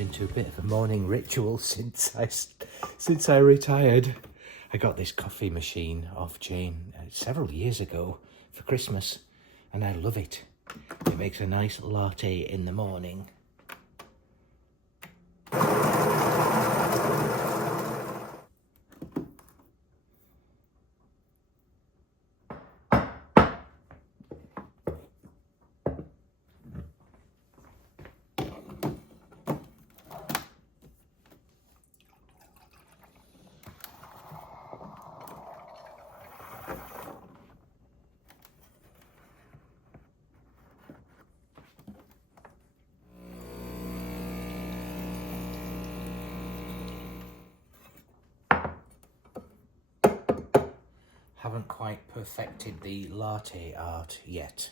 into a bit of a morning ritual since I retired. I got this coffee machine off Jane several years ago for Christmas, and I love it. It makes a nice latte in the morning. Haven't quite perfected the latte art yet.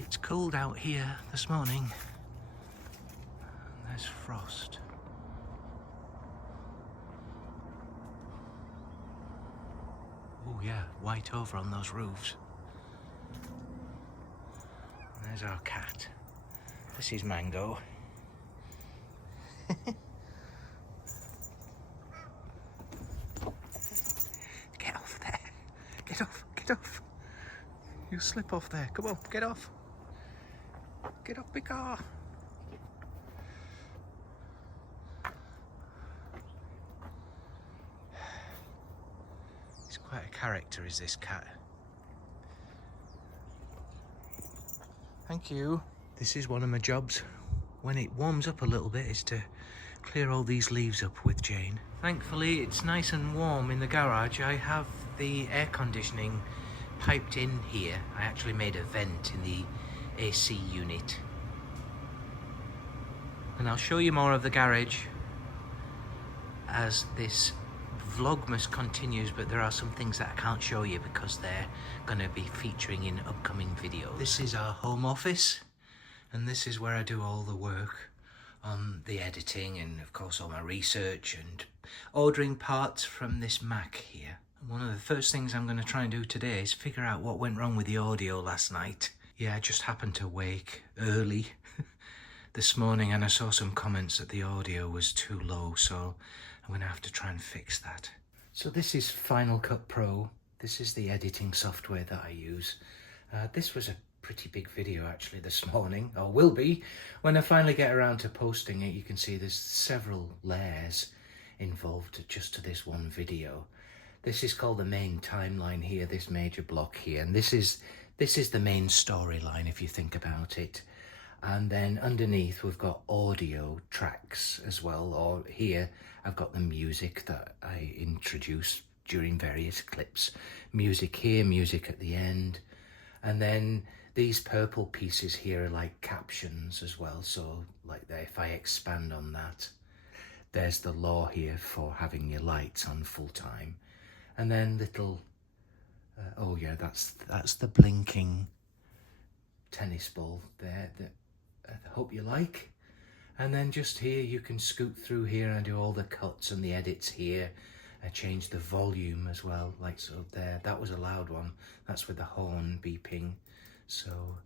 It's cold out here this morning. There's frost. Oh yeah, white over on those roofs. And there's our cat. This is Mango. Get off there. Get off, get off. You slip off there. Come on, get off. Get off my car. He's quite a character, is this cat. Thank you. This is one of my jobs when it warms up a little bit, is to clear all these leaves up with Jane. Thankfully it's nice and warm in the garage. I have the air conditioning piped in here. I actually made a vent in the AC unit. And I'll show you more of the garage as this Vlogmas continues, but there are some things that I can't show you because they're going to be featuring in upcoming videos. This is our home office, and this is where I do all the work on the editing and of course all my research and ordering parts from this Mac here. And one of the first things I'm going to try and do today is figure out what went wrong with the audio last night. Yeah, I just happened to wake early this morning and I saw some comments that the audio was too low, so I'm going to have to try and fix that. So this is Final Cut Pro. This is the editing software that I use. This was a pretty big video actually this morning, or will be when I finally get around to posting it. You can see there's several layers involved just to this one video. This is called the main timeline here, this major block here, and this is the main storyline if you think about it. And then underneath we've got audio tracks as well, or here I've got the music that I introduce during various clips. Music here, music at the end, and then these purple pieces here are like captions as well, so like if I expand on that, there's the law here for having your lights on full time. And then little, oh yeah, that's the blinking tennis ball there that I hope you like. And then just here you can scoot through here and do all the cuts and the edits here. I changed the volume as well, like so there. That was a loud one. That's with the horn beeping. So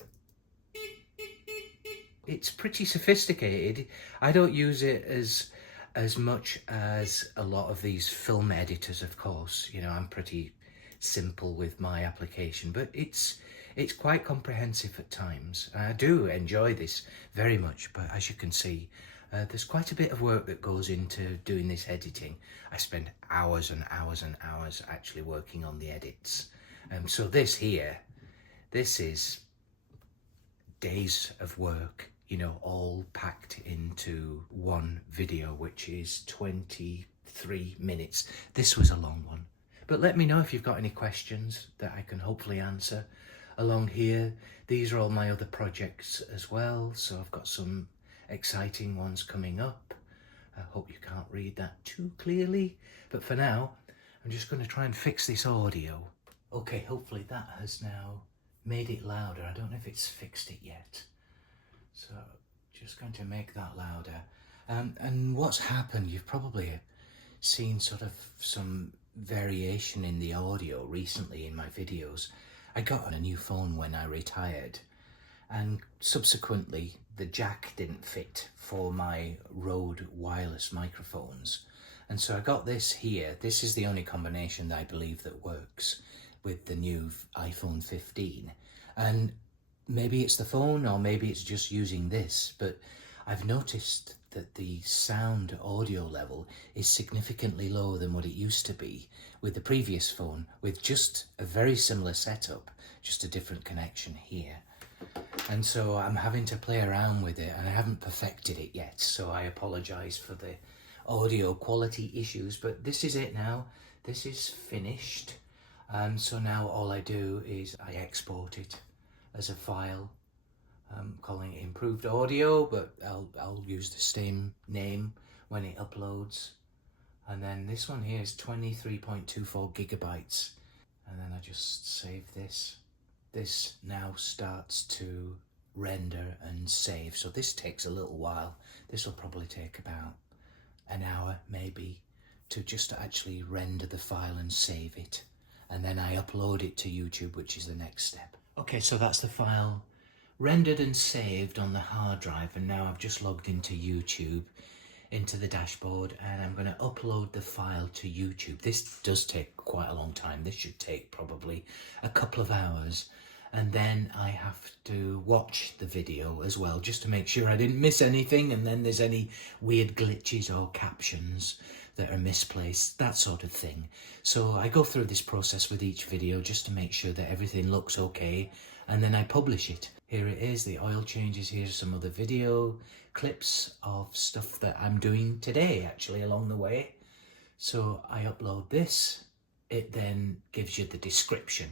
it's pretty sophisticated. I don't use it as much as a lot of these film editors, of course. You know, I'm pretty simple with my application, but it's quite comprehensive at times. I do enjoy this very much, but as you can see, there's quite a bit of work that goes into doing this editing. I spend hours and hours and hours actually working on the edits. So this here, this is days of work, you know, all packed into one video, which is 23 minutes. This was a long one. But let me know if you've got any questions that I can hopefully answer. Along here, these are all my other projects as well, so I've got some exciting ones coming up. I hope you can't read that too clearly, but for now, I'm just going to try and fix this audio. Okay, hopefully that has now made it louder. I don't know if it's fixed it yet. So just going to make that louder. And what's happened, you've probably seen sort of some variation in the audio recently in my videos. I got a new phone when I retired, and subsequently the jack didn't fit for my Rode wireless microphones. And so I got this here. This is the only combination that I believe that works with the new iPhone 15. And maybe it's the phone or maybe it's just using this, but I've noticed that the sound audio level is significantly lower than what it used to be with the previous phone, with just a very similar setup, just a different connection here. And so I'm having to play around with it, and I haven't perfected it yet, so I apologize for the audio quality issues, but this is it now. This is finished. So now all I do is I export it as a file. I'm calling it improved audio, but I'll use the same name when it uploads. And then this one here is 23.24 gigabytes. And then I just save this. This now starts to render and save. So this takes a little while. This will probably take about an hour maybe to just actually render the file and save it. And then I upload it to YouTube, which is the next step. Okay, so that's the file rendered and saved on the hard drive, and now I've just logged into YouTube, into the dashboard, and I'm going to upload the file to YouTube. This does take quite a long time. This should take probably a couple of hours, and then I have to watch the video as well, just to make sure I didn't miss anything, and then there's any weird glitches or captions that are misplaced, that sort of thing. So I go through this process with each video just to make sure that everything looks okay, and then I publish it. Here it is, the oil changes. Here's some other video clips of stuff that I'm doing today, actually, along the way. So I upload this. It then gives you the description.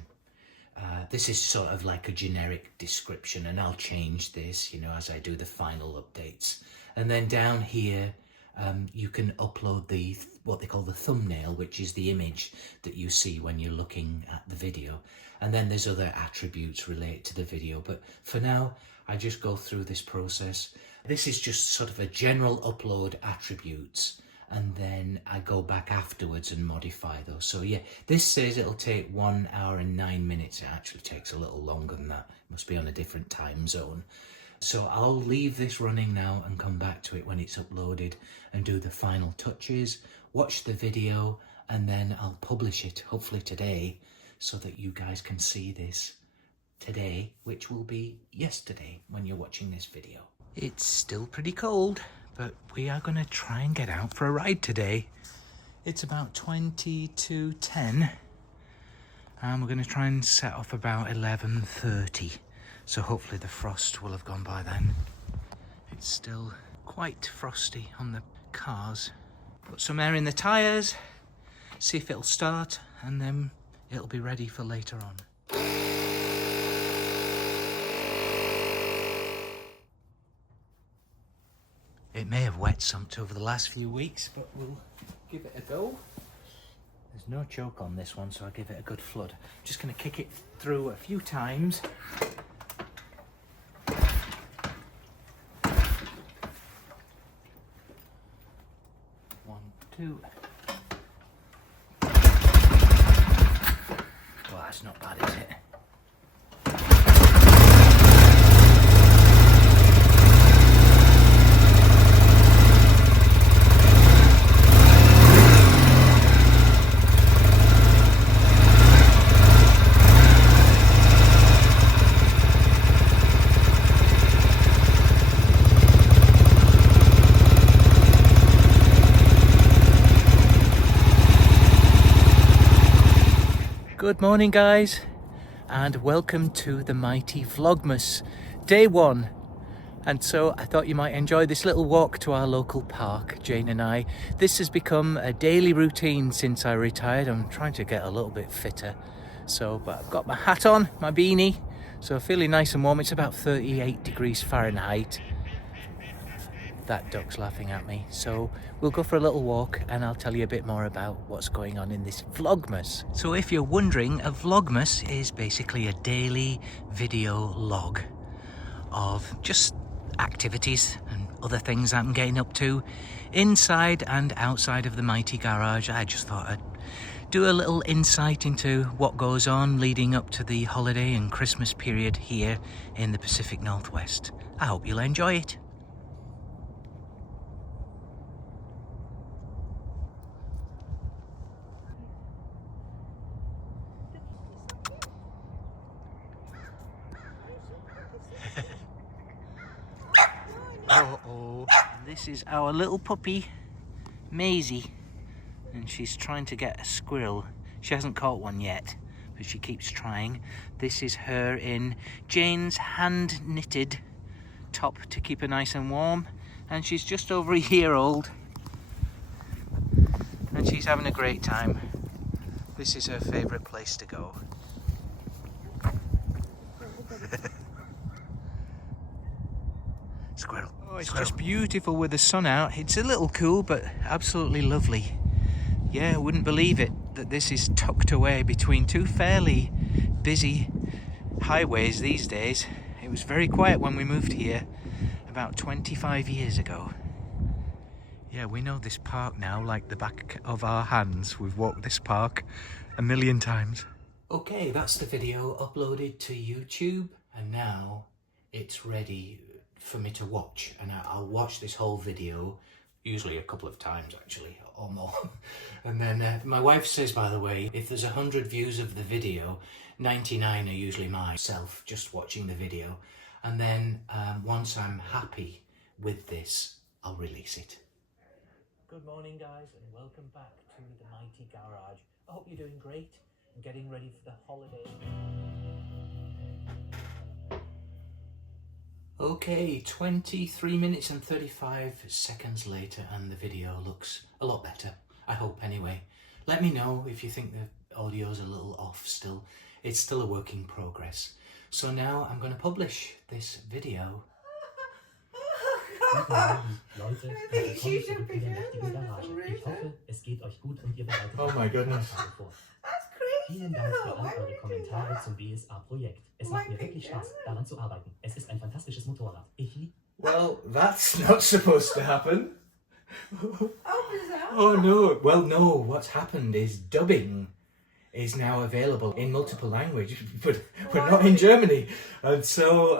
This is sort of like a generic description, and I'll change this, you know, as I do the final updates. And then down here, you can upload what they call the thumbnail, which is the image that you see when you're looking at the video. And then there's other attributes related to the video. But for now, I just go through this process. This is just sort of a general upload attributes. And then I go back afterwards and modify those. So yeah, this says it'll take 1 hour and 9 minutes. It actually takes a little longer than that. It must be on a different time zone. So I'll leave this running now and come back to it when it's uploaded and do the final touches, watch the video, and then I'll publish it, hopefully today, so that you guys can see this today, which will be yesterday when you're watching this video. It's still pretty cold, but we are going to try and get out for a ride today. It's about 20 to 10, and we're going to try and set off about 11:30. So hopefully the frost will have gone by then. It's still quite frosty on the cars. Put some air in the tyres, see if it'll start, and then it'll be ready for later on. It may have wet sumped over the last few weeks, but we'll give it a go. There's no choke on this one, so I'll give it a good flood. I'm just going to kick it through a few times. 1, 2. Well, that's not bad, is it? Good morning, guys, and welcome to the Mighty Vlogmas, day 1. And so I thought you might enjoy this little walk to our local park, Jane and I. This has become a daily routine since I retired. I'm trying to get a little bit fitter. But I've got my hat on, my beanie, so feeling nice and warm. It's about 38 degrees Fahrenheit. That duck's laughing at me. So we'll go for a little walk and I'll tell you a bit more about what's going on in this Vlogmas. So if you're wondering, a Vlogmas is basically a daily video log of just activities and other things I'm getting up to inside and outside of the Mighty garage. I just thought I'd do a little insight into what goes on leading up to the holiday and Christmas period here in the Pacific Northwest. I hope you'll enjoy it. Uh-oh, this is our little puppy, Maisie, and she's trying to get a squirrel. She hasn't caught one yet, but she keeps trying. This is her in Jane's hand-knitted top to keep her nice and warm, and she's just over a year old, and she's having a great time. This is her favourite place to go. Squirrel. Oh, it's just beautiful with the sun out. It's a little cool, but absolutely lovely. Yeah, I wouldn't believe it that this is tucked away between two fairly busy highways these days. It was very quiet when we moved here about 25 years ago. Yeah, we know this park now like the back of our hands. We've walked this park a million times. Okay, that's the video uploaded to YouTube, and now it's ready for me to watch, and I'll watch this whole video, usually a couple of times actually, or more. And then my wife says, by the way, if there's 100 views of the video, 99 are usually myself just watching the video, and then once I'm happy with this, I'll release it. Good morning guys, and welcome back to the Mighty Garage. I hope you're doing great and getting ready for the holiday. Okay, 23 minutes and 35 seconds later, and the video looks a lot better. I hope anyway. Let me know if you think the audio's a little off still. It's still a work in progress. So now I'm going to publish this video. Leute, willkommen zurück in der mächtigen Garage. Ich hoffe, es geht euch gut und ihr bereitet Oh my goodness. vor. Vielen Dank für all eure Kommentare zum BSA-Projekt. Es macht mir wirklich Spaß, daran zu arbeiten. Es ist ein fantastisches Motorrad. Ich liebe... Well, that's not supposed to happen. Oh, bizarre. Oh no. Well, no, what's happened is dubbing is now available in multiple languages, but we're not in Germany. And so,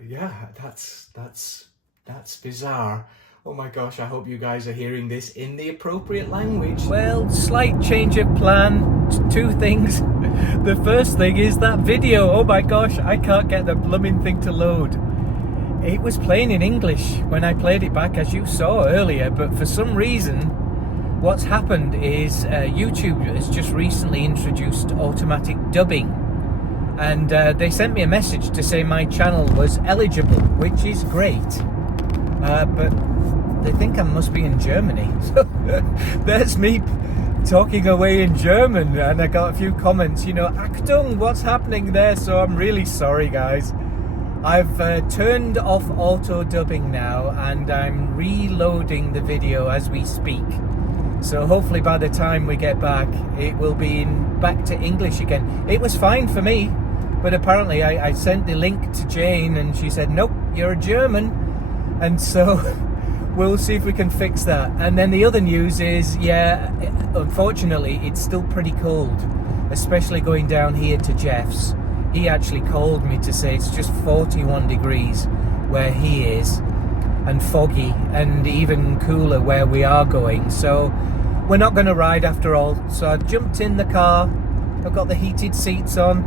yeah, that's bizarre. Oh my gosh, I hope you guys are hearing this in the appropriate language. Well, slight change of plan. Two things. The first thing is that video. Oh my gosh, I can't get the blooming thing to load. It was playing in English when I played it back, as you saw earlier, but for some reason what's happened is YouTube has just recently introduced automatic dubbing, and they sent me a message to say my channel was eligible, which is great, but they think I must be in Germany. So there's me talking away in German, and I got a few comments, you know, Achtung, what's happening there? So I'm really sorry guys. I've turned off auto dubbing now, and I'm reloading the video as we speak. So hopefully by the time we get back, it will be back to English again. It was fine for me, but apparently I sent the link to Jane and she said, nope, you're a German. And so we'll see if we can fix that. And then the other news is, yeah, unfortunately, it's still pretty cold, especially going down here to Jeff's. He actually called me to say it's just 41 degrees where he is, and foggy, and even cooler where we are going. So we're not going to ride after all. So I jumped in the car. I've got the heated seats on.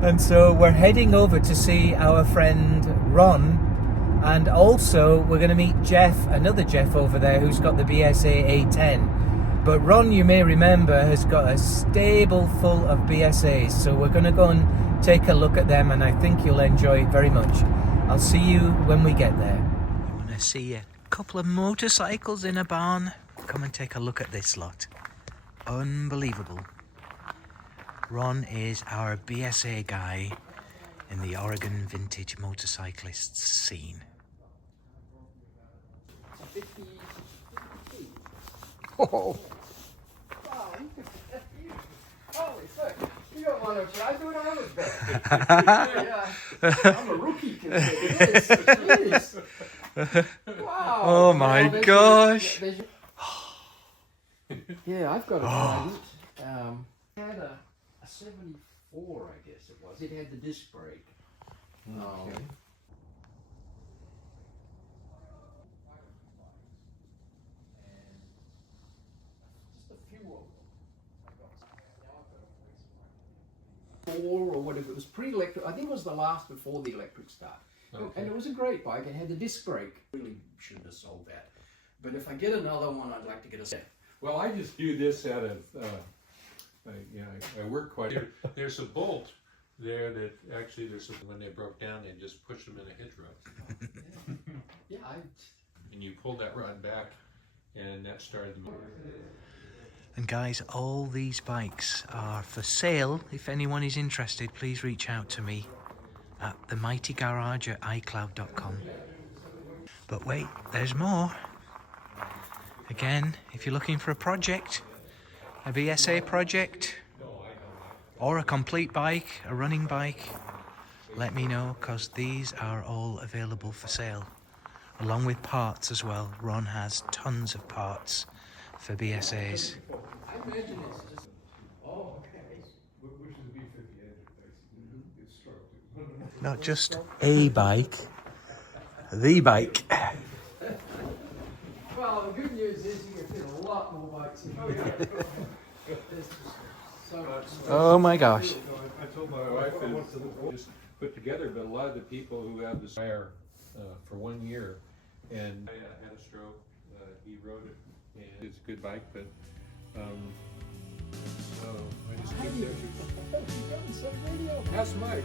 And so we're heading over to see our friend Ron. And also we're going to meet Jeff, another Jeff over there who's got the BSA A10. But Ron, you may remember, has got a stable full of BSAs. So we're going to go and take a look at them, and I think you'll enjoy it very much. I'll see you when we get there. I want to see a couple of motorcycles in a barn. Come and take a look at this lot. Unbelievable. Ron is our BSA guy in the Oregon vintage motorcyclists scene. Oh. Holy fuck. You don't want to try doing all of that. I'm a rookie considered this. Wow. Oh my gosh. Yeah, I've got a client. had a 74, I guess it was. It had the disc brake. Okay. Just a few of them. Or whatever, it was pre-electric. I think it was the last before the electric start. Okay. And it was a great bike. It had the disc brake. Really shouldn't have sold that. But if I get another one, I'd like to get a. Well, I just do this out of, I work quite. There's a bolt there that actually when they broke down, they just pushed them in a hedgerow. Yeah, And you pull that rod back, and that started the motor. And guys, all these bikes are for sale. If anyone is interested, please reach out to me at themightygarage@icloud.com. But wait, there's more. Again, if you're looking for a project, a BSA project, or a complete bike, a running bike, let me know, because these are all available for sale, along with parts as well. Ron has tons of parts for BSAs. I imagine it's just. Oh, okay. Not just a bike, the bike. Well, the good news is you can fit a lot more bikes in here. Oh my gosh. I told my wife that just put together, but a lot of the people who have this fire for 1 year, and I had a stroke. He rode it, and it's a good bike, but so I just keep there. Ask Mike.